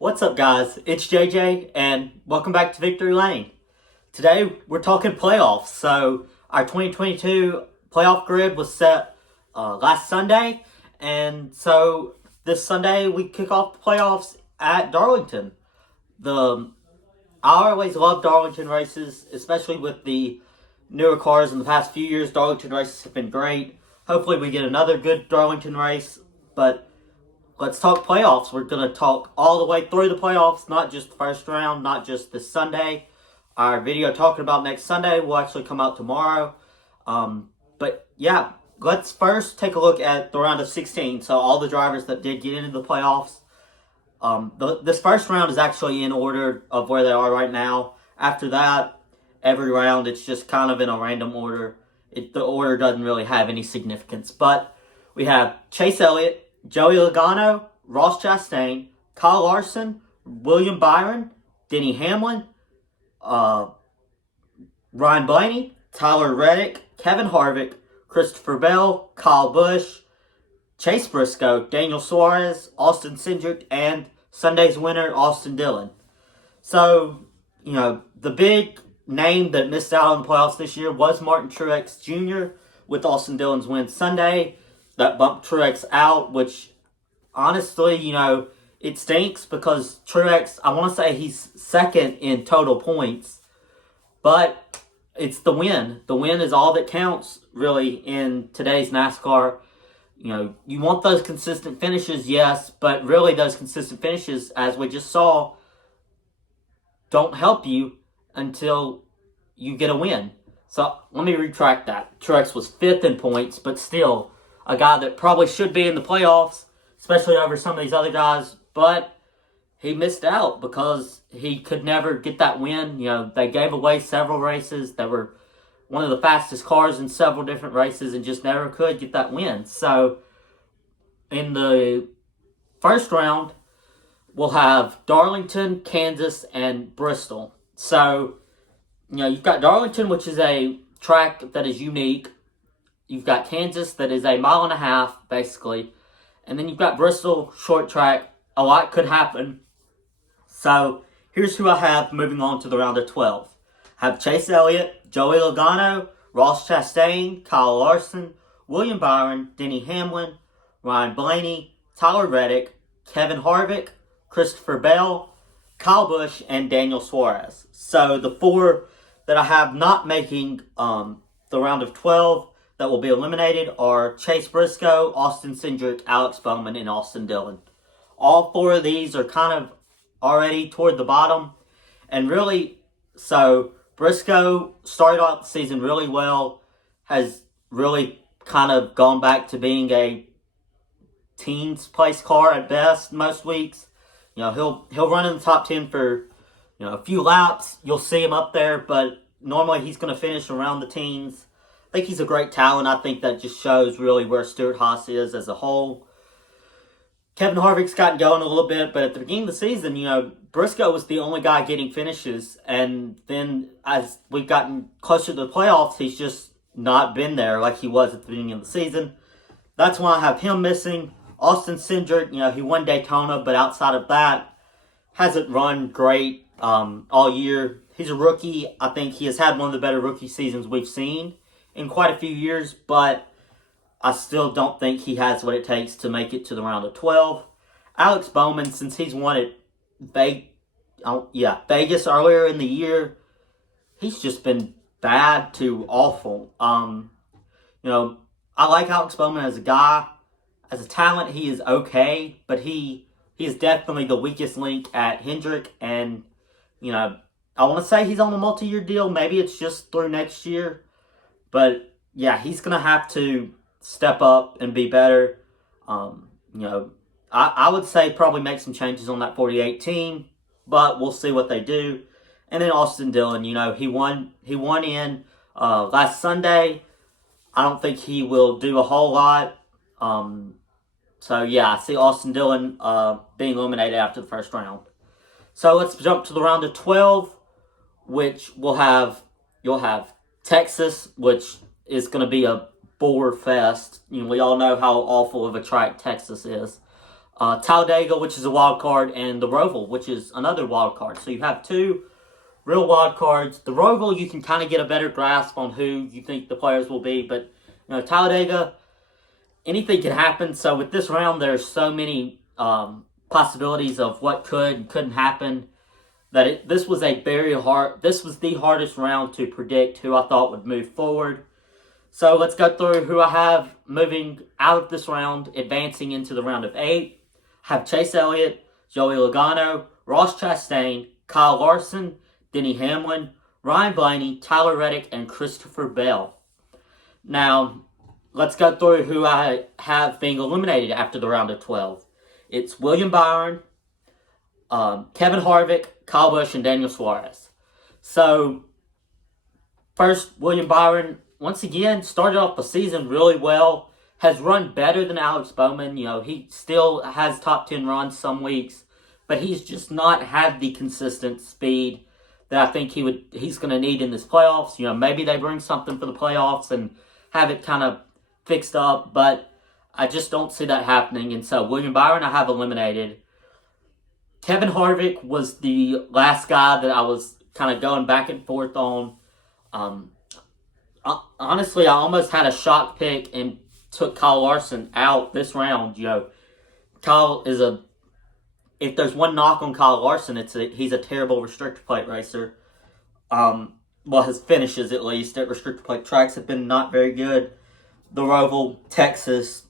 What's up, guys? It's JJ, and welcome back to Victory Lane. Today, we're talking playoffs. So, our 2022 playoff grid was set last Sunday, and so this Sunday we kick off the playoffs at Darlington. I always love Darlington races, especially with the newer cars in the past few years. Darlington races have been great. Hopefully, we get another good Darlington race, but let's talk playoffs. We're going to talk all the way through the playoffs, not just the first round, not just this Sunday. Our video talking about next Sunday will actually come out tomorrow. But yeah, let's first take a look at the round of 16. So all the drivers that did get into the playoffs. This first round is actually in order of where they are right now. After that, every round it's just kind of in a random order. The order doesn't really have any significance. But we have Chase Elliott, Joey Logano, Ross Chastain, Kyle Larson, William Byron, Denny Hamlin, Ryan Blaney, Tyler Reddick, Kevin Harvick, Christopher Bell, Kyle Busch, Chase Briscoe, Daniel Suarez, Austin Cindric, and Sunday's winner, Austin Dillon. So, the big name that missed out on the playoffs this year was Martin Truex Jr. with Austin Dillon's win Sunday. That bumped Truex out, which honestly, it stinks because Truex, I want to say he's second in total points, but it's the win. The win is all that counts, really, in today's NASCAR. You want those consistent finishes, yes, but really those consistent finishes, as we just saw, don't help you until you get a win. So let me retract that. Truex was fifth in points, but still a guy that probably should be in the playoffs, especially over some of these other guys, but he missed out because he could never get that win. They gave away several races. They were one of the fastest cars in several different races and just never could get that win. So in the first round, we'll have Darlington, Kansas, and Bristol. So, you've got Darlington, which is a track that is unique. You've got Kansas, that is a mile and a half, basically. And then you've got Bristol, short track. A lot could happen. So, here's who I have moving on to the round of 12. I have Chase Elliott, Joey Logano, Ross Chastain, Kyle Larson, William Byron, Denny Hamlin, Ryan Blaney, Tyler Reddick, Kevin Harvick, Christopher Bell, Kyle Busch, and Daniel Suarez. So, the four that I have not making the round of 12 that will be eliminated are Chase Briscoe, Austin Cindric, Alex Bowman, and Austin Dillon. All four of these are kind of already toward the bottom. And really, so Briscoe started off the season really well, has really kind of gone back to being a teens place car at best most weeks. He'll run in the top 10 for a few laps. You'll see him up there, but normally he's going to finish around the teens. I think he's a great talent. I think that just shows really where Stewart-Haas is as a whole. Kevin Harvick's gotten going a little bit, but at the beginning of the season, Briscoe was the only guy getting finishes. And then as we've gotten closer to the playoffs, he's just not been there like he was at the beginning of the season. That's why I have him missing. Austin Cindric, he won Daytona, but outside of that, hasn't run great all year. He's a rookie. I think he has had one of the better rookie seasons we've seen in quite a few years, but I still don't think he has what it takes to make it to the round of 12. Alex Bowman, since he's won at Vegas earlier in the year, he's just been bad to awful. I like Alex Bowman as a guy. As a talent, he is okay, but he is definitely the weakest link at Hendrick, and, I want to say he's on a multi-year deal. Maybe it's just through next year. But, yeah, he's going to have to step up and be better. I would say probably make some changes on that 48 team, but we'll see what they do. And then Austin Dillon, he won in last Sunday. I don't think he will do a whole lot. So, yeah, I see Austin Dillon being eliminated after the first round. So, let's jump to the round of 12, which you'll have Texas, which is going to be a bore fest. We all know how awful of a track Texas is. Talladega, which is a wild card, and the Roval, which is another wild card. So you have two real wild cards. The Roval, you can kind of get a better grasp on who you think the players will be, but Talladega, anything can happen. So with this round, there's so many possibilities of what could and couldn't happen that this was the hardest round to predict who I thought would move forward. So let's go through who I have moving out of this round, advancing into the round of 8. I have Chase Elliott, Joey Logano, Ross Chastain, Kyle Larson, Denny Hamlin, Ryan Blaney, Tyler Reddick, and Christopher Bell. Now, let's go through who I have being eliminated after the round of 12. It's William Byron, Kevin Harvick, Kyle Busch, and Daniel Suarez. So, first, William Byron, once again, started off the season really well. Has run better than Alex Bowman. He still has top 10 runs some weeks, but he's just not had the consistent speed that I think he's going to need in this playoffs. Maybe they bring something for the playoffs and have it kind of fixed up, but I just don't see that happening. And so William Byron I have eliminated. Kevin Harvick was the last guy that I was kind of going back and forth on. Honestly, I almost had a shock pick and took Kyle Larson out this round. Kyle is if there's one knock on Kyle Larson, he's a terrible restrictor plate racer. Well, his finishes at least at restrictor plate tracks have been not very good. The Roval, Texas,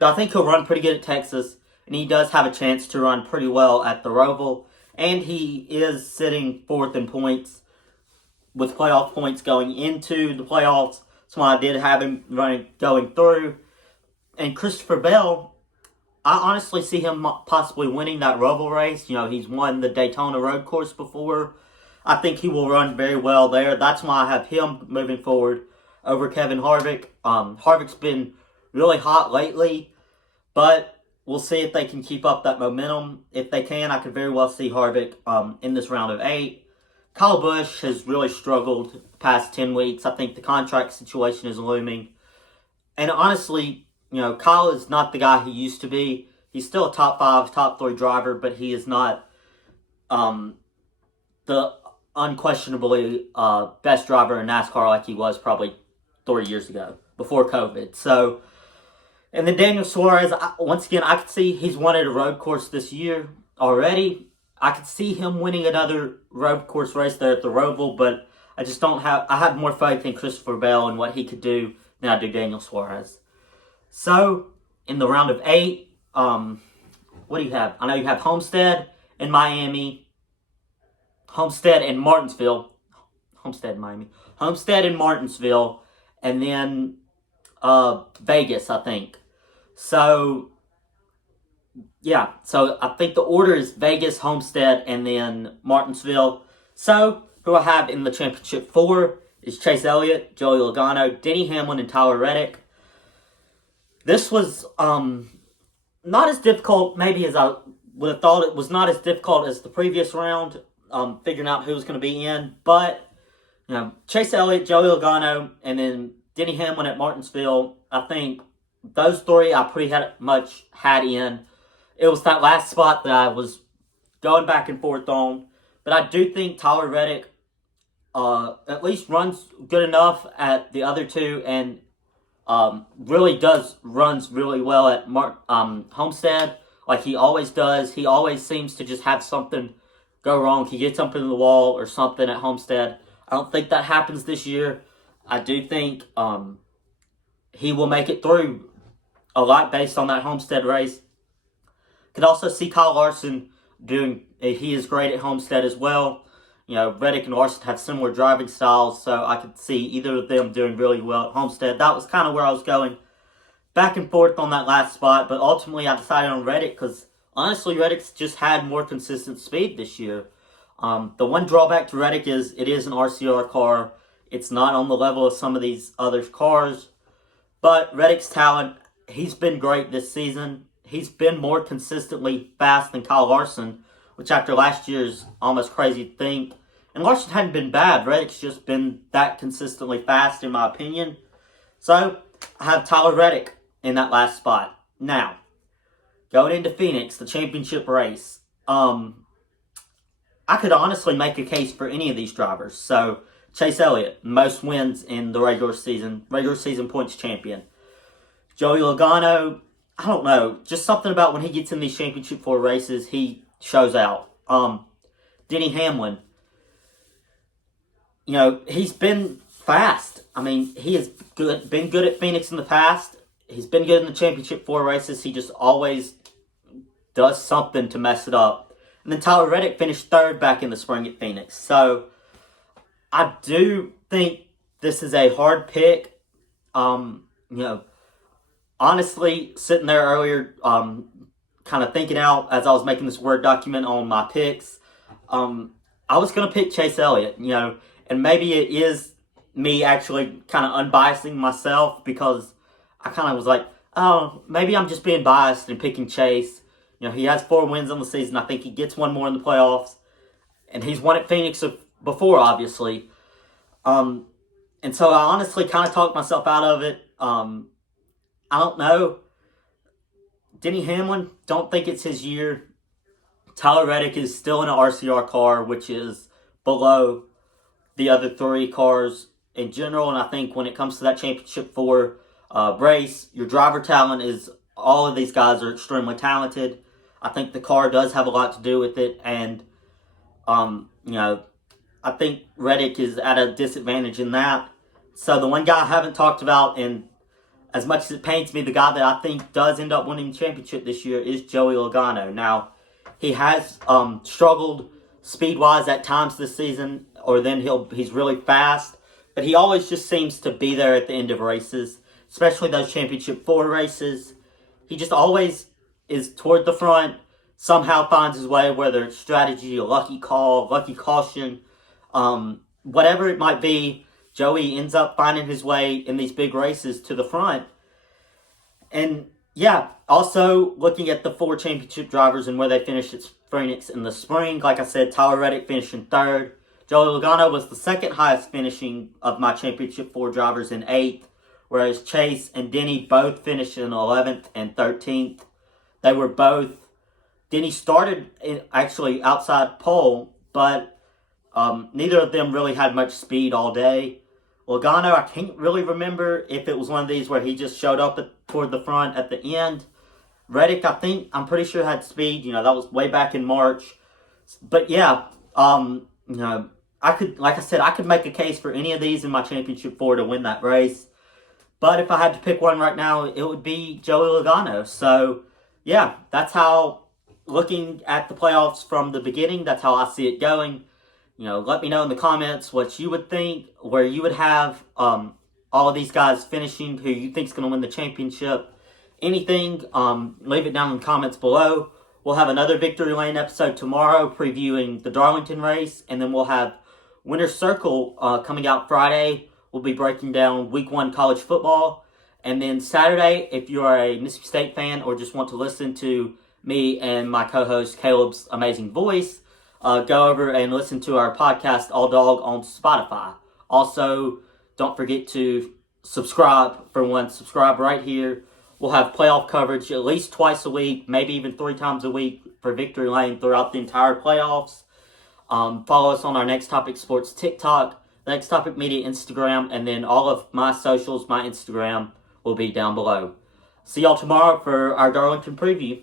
I think he'll run pretty good at Texas, and he does have a chance to run pretty well at the Roval, and he is sitting 4th in points with playoff points going into the playoffs. That's why I did have him going through. And Christopher Bell, I honestly see him possibly winning that Roval race. He's won the Daytona road course before. I think he will run very well there. That's why I have him moving forward over Kevin Harvick. Harvick's been really hot lately, but we'll see if they can keep up that momentum. If they can, I could very well see Harvick in this round of 8. Kyle Busch has really struggled the past 10 weeks. I think the contract situation is looming. And honestly, Kyle is not the guy he used to be. He's still a top 5, top 3 driver, but he is not the unquestionably best driver in NASCAR like he was probably 3 years ago, before COVID. So, and then Daniel Suarez, once again, I could see he's won at a road course this year already. I could see him winning another road course race there at the Roval, but I have more faith in Christopher Bell and what he could do than I do Daniel Suarez. So, in the round of 8, what do you have? I know you have Homestead in Miami, Homestead in Martinsville, and then Vegas, I think. So, yeah, so I think the order is Vegas, Homestead, and then Martinsville. So, who I have in the championship 4 is Chase Elliott, Joey Logano, Denny Hamlin, and Tyler Reddick. This was not as difficult maybe as I would have thought. It was not as difficult as the previous round, figuring out who was going to be in. But, Chase Elliott, Joey Logano, and then Denny Hamlin at Martinsville, I think those 3 I pretty much had in. It was that last spot that I was going back and forth on. But I do think Tyler Reddick at least runs good enough at the other 2 and runs really well at Homestead, like he always does. He always seems to just have something go wrong. He gets up in the wall or something at Homestead. I don't think that happens this year. I do think he will make it through a lot based on that Homestead race. Could also see Kyle Larson he is great at Homestead as well. Reddick and Larson have similar driving styles, so I could see either of them doing really well at Homestead. That was kind of where I was going back and forth on that last spot, but ultimately I decided on Reddick because, honestly, Reddick's just had more consistent speed this year. The one drawback to Reddick is it is an RCR car. It's not on the level of some of these other cars, but Reddick's talent, he's been great this season. He's been more consistently fast than Kyle Larson, which after last year's almost crazy to think. And Larson hadn't been bad. Reddick's just been that consistently fast, in my opinion. So, I have Tyler Reddick in that last spot. Now, going into Phoenix, the championship race, I could honestly make a case for any of these drivers. So, Chase Elliott, most wins in the regular season points champion. Joey Logano, I don't know, just something about when he gets in these championship 4 races, he shows out. Denny Hamlin, he's been fast. I mean, he has been good at Phoenix in the past. He's been good in the championship 4 races. He just always does something to mess it up. And then Tyler Reddick finished 3rd back in the spring at Phoenix. So, I do think this is a hard pick. Honestly, sitting there earlier, kind of thinking out as I was making this Word document on my picks, I was going to pick Chase Elliott, and maybe it is me actually kind of unbiasing myself because I kind of was like, oh, maybe I'm just being biased and picking Chase. He has 4 wins on the season. I think he gets 1 more in the playoffs. And he's won at Phoenix before, obviously. And so I honestly kind of talked myself out of it. I don't know. Denny Hamlin, don't think it's his year. Tyler Reddick is still in an RCR car, which is below the other 3 cars in general. And I think when it comes to that championship 4 race, your driver talent is, all of these guys are extremely talented. I think the car does have a lot to do with it. And, I think Reddick is at a disadvantage in that. So the one guy I haven't talked about, and as much as it pains me, the guy that I think does end up winning the championship this year is Joey Logano. Now, he has struggled speed-wise at times this season, or then he's really fast, but he always just seems to be there at the end of races, especially those championship 4 races. He just always is toward the front, somehow finds his way, whether it's strategy, a lucky call, lucky caution, whatever it might be. Joey ends up finding his way in these big races to the front. And yeah, also looking at the 4 championship drivers and where they finished at Phoenix in the spring, like I said, Tyler Reddick finished in 3rd. Joey Logano was the 2nd highest finishing of my championship 4 drivers in 8th, whereas Chase and Denny both finished in 11th and 13th. They were both, Denny started actually outside pole, but neither of them really had much speed all day. Logano, I can't really remember if it was one of these where he just showed up toward the front at the end. Reddick, I'm pretty sure had speed. That was way back in March. But yeah, I could make a case for any of these in my championship 4 to win that race. But if I had to pick one right now, it would be Joey Logano. So yeah, that's how, looking at the playoffs from the beginning, that's how I see it going. Let me know in the comments what you would think, where you would have all of these guys finishing, who you think is going to win the championship. Anything, leave it down in the comments below. We'll have another Victory Lane episode tomorrow previewing the Darlington race, and then we'll have Winner's Circle coming out Friday. We'll be breaking down Week 1 college football. And then Saturday, if you are a Mississippi State fan or just want to listen to me and my co-host Caleb's amazing voice, go over and listen to our podcast, All Dog, on Spotify. Also, don't forget to subscribe Subscribe right here. We'll have playoff coverage at least twice a week, maybe even 3 times a week for Victory Lane throughout the entire playoffs. Follow us on our Next Topic Sports TikTok, Next Topic Media Instagram, and then all of my socials, my Instagram, will be down below. See y'all tomorrow for our Darlington preview.